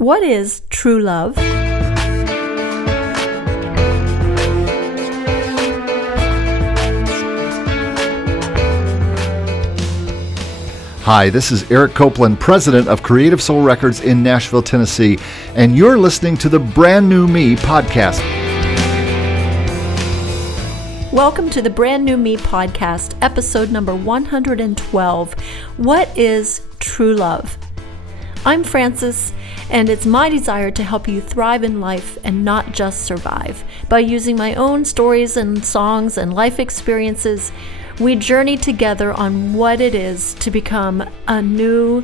What is true love? Hi, this is Eric Copeland, president of Creative Soul Records in Nashville, Tennessee, and you're listening to the Brand New Me podcast. Welcome to the Brand New Me podcast, episode number 112. What is true love? I'm Frances, and it's my desire to help you thrive in life and not just survive. By using my own stories and songs and life experiences, we journey together on what it is to become a new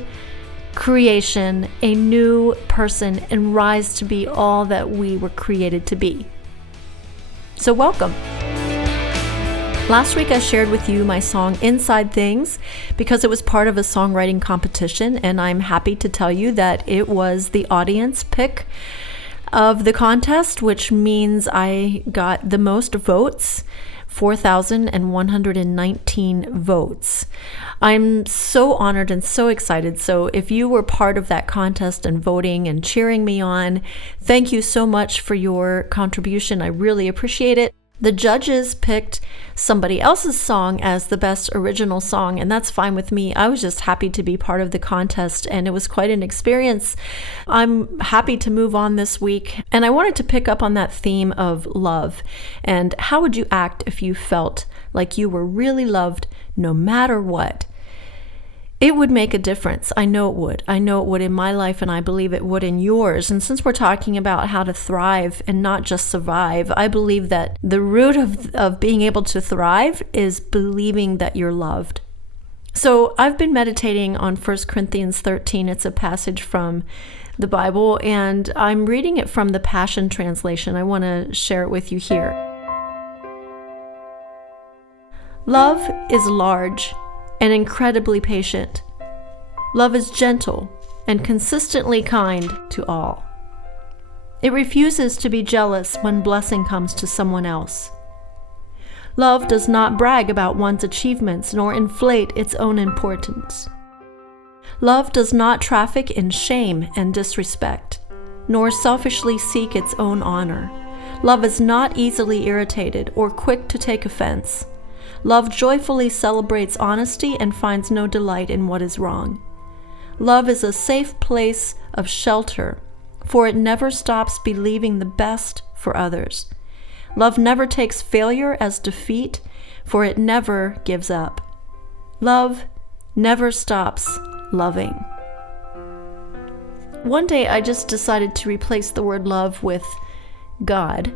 creation, a new person, and rise to be all that we were created to be. So welcome. Last week I shared with you my song Inside Things because it was part of a songwriting competition, and I'm happy to tell you that it was the audience pick of the contest, which means I got the most votes, 4,119 votes. I'm so honored and so excited. So if you were part of that contest and voting and cheering me on, thank you so much for your contribution. I really appreciate it. The judges picked somebody else's song as the best original song, and that's fine with me. I was just happy to be part of the contest, and it was quite an experience. I'm happy to move on this week, and I wanted to pick up on that theme of love. And how would you act if you felt like you were really loved no matter what? It would make a difference. I know it would. I know it would in my life, and I believe it would in yours. And since we're talking about how to thrive and not just survive, I believe that the root of being able to thrive is believing that you're loved. So I've been meditating on 1 Corinthians 13. It's a passage from the Bible, and I'm reading it from the Passion Translation. I want to share it with you here. Love is large and incredibly patient. Love is gentle and consistently kind to all. It refuses to be jealous when blessing comes to someone else. Love does not brag about one's achievements nor inflate its own importance. Love does not traffic in shame and disrespect, nor selfishly seek its own honor. Love is not easily irritated or quick to take offense. Love joyfully celebrates honesty and finds no delight in what is wrong. Love is a safe place of shelter, for it never stops believing the best for others. Love never takes failure as defeat, for it never gives up. Love never stops loving. One day I just decided to replace the word love with God.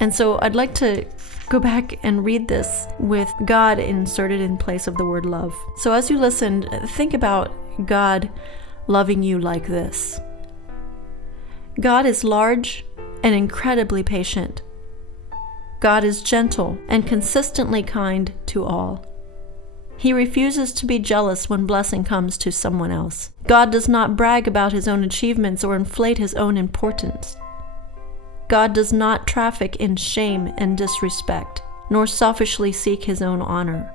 And so I'd like to go back and read this with God inserted in place of the word love. So as you listen, think about God loving you like this. God is large and incredibly patient. God is gentle and consistently kind to all. He refuses to be jealous when blessing comes to someone else. God does not brag about his own achievements or inflate his own importance. God does not traffic in shame and disrespect, nor selfishly seek his own honor.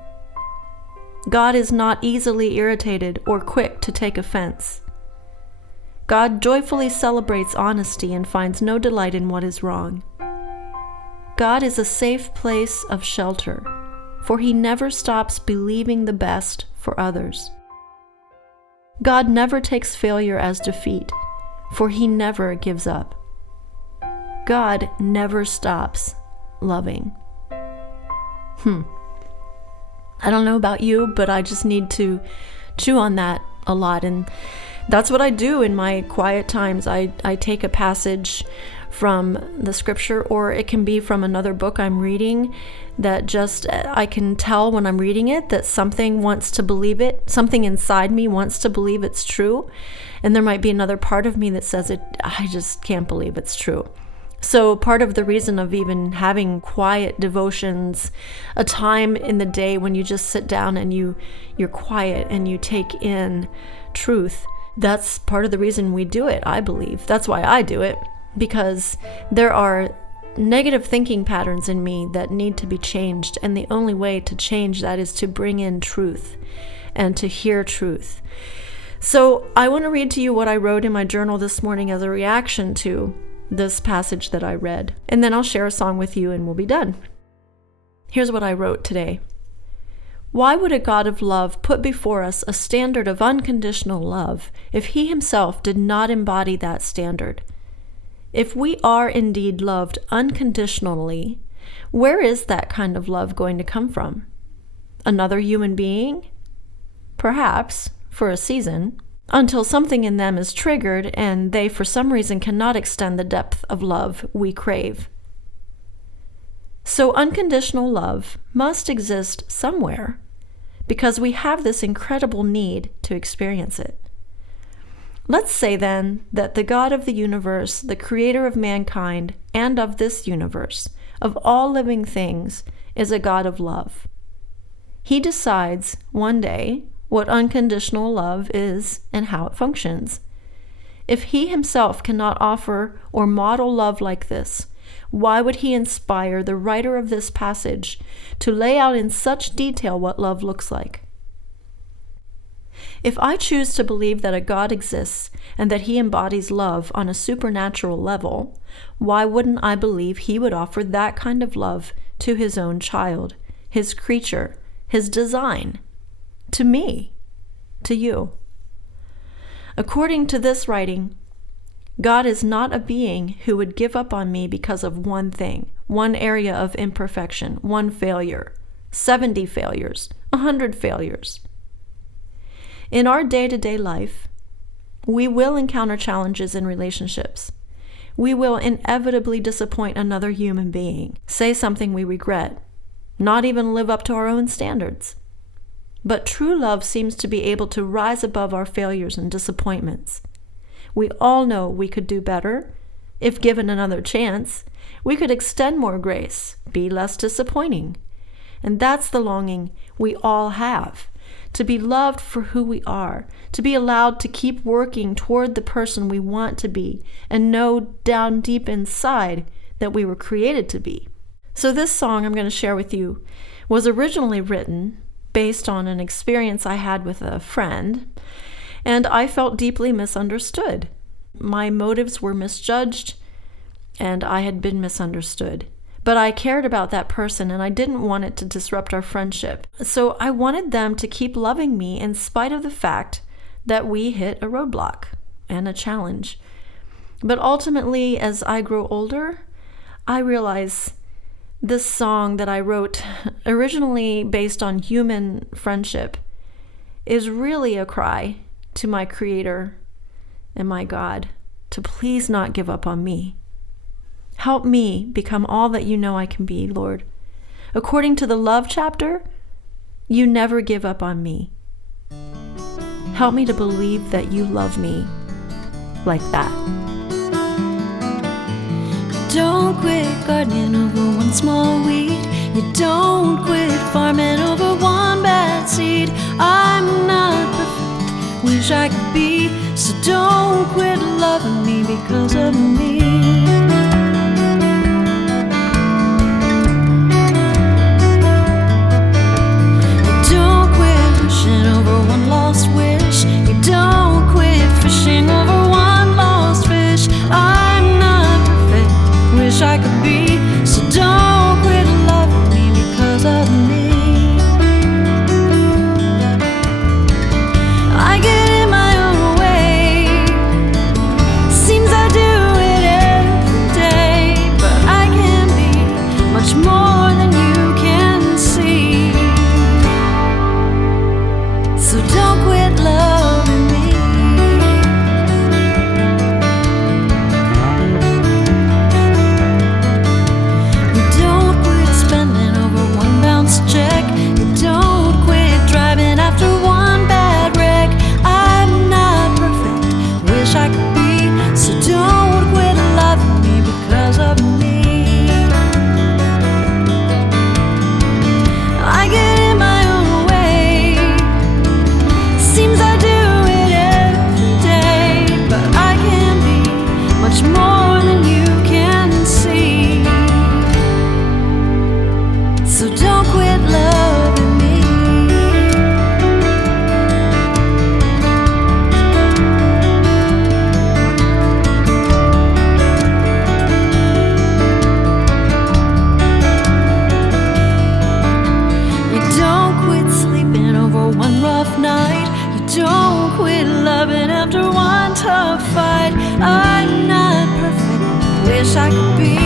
God is not easily irritated or quick to take offense. God joyfully celebrates honesty and finds no delight in what is wrong. God is a safe place of shelter, for he never stops believing the best for others. God never takes failure as defeat, for he never gives up. God never stops loving. I don't know about you, but I just need to chew on that a lot. And that's what I do in my quiet times. I take a passage from the scripture, or it can be from another book I'm reading that just, I can tell when I'm reading it that something wants to believe it. Something inside me wants to believe it's true. And there might be another part of me that says I just can't believe it's true. So part of the reason of even having quiet devotions, a time in the day when you just sit down and you're quiet and you take in truth, that's part of the reason we do it, I believe. That's why I do it, because there are negative thinking patterns in me that need to be changed, and the only way to change that is to bring in truth and to hear truth. So I want to read to you what I wrote in my journal this morning as a reaction to this passage that I read. And then I'll share a song with you and we'll be done. Here's what I wrote today. Why would a God of love put before us a standard of unconditional love if he himself did not embody that standard? If we are indeed loved unconditionally, where is that kind of love going to come from? Another human being? Perhaps, for a season, until something in them is triggered and they for some reason cannot extend the depth of love we crave. So unconditional love must exist somewhere because we have this incredible need to experience it. Let's say then that the God of the universe, the creator of mankind and of this universe, of all living things, is a God of love. He decides one day what unconditional love is and how it functions. If he himself cannot offer or model love like this, why would he inspire the writer of this passage to lay out in such detail what love looks like? If I choose to believe that a God exists and that he embodies love on a supernatural level, why wouldn't I believe he would offer that kind of love to his own child, his creature, his design, to me, to you? According to this writing, God is not a being who would give up on me because of one thing, one area of imperfection, one failure, 70 failures, 100 failures. In our day-to-day life, we will encounter challenges in relationships. We will inevitably disappoint another human being, say something we regret, not even live up to our own standards. But true love seems to be able to rise above our failures and disappointments. We all know we could do better. If given another chance, we could extend more grace, be less disappointing. And that's the longing we all have, to be loved for who we are, to be allowed to keep working toward the person we want to be, and know down deep inside that we were created to be. So this song I'm going to share with you was originally written based on an experience I had with a friend, and I felt deeply misunderstood. My motives were misjudged, and I had been misunderstood. But I cared about that person, and I didn't want it to disrupt our friendship. So I wanted them to keep loving me in spite of the fact that we hit a roadblock and a challenge. But ultimately, as I grow older, I realize this song that I wrote, originally based on human friendship, is really a cry to my Creator and my God to please not give up on me. Help me become all that you know I can be, Lord. According to the love chapter, you never give up on me. Help me to believe that you love me like that. You don't quit gardening over one small weed. You don't quit farming over one bad seed. I'm not perfect, wish I could be. So don't quit loving me because of me. I could be, so don't quit loving me because of me. I get in my own way, seems I do it every day, but I can be much more than you can see. So don't quit loving me. Check. You don't quit driving after one bad wreck. I'm not perfect, wish I could be. So don't quit loving me because of me. I get in my own way, seems I do it every day, but I can be much more than you can see. So don't quit loving me. after one tough fight. I'm not perfect, wish I could be.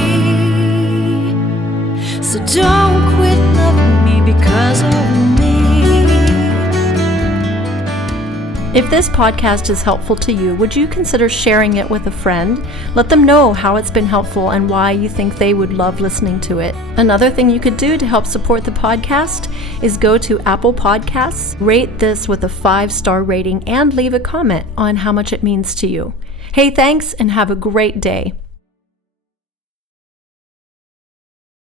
So don't quit loving me because of me. If this podcast is helpful to you, would you consider sharing it with a friend? Let them know how it's been helpful and why you think they would love listening to it. Another thing you could do to help support the podcast is go to Apple Podcasts, rate this with a 5-star rating, and leave a comment on how much it means to you. Hey, thanks, and have a great day.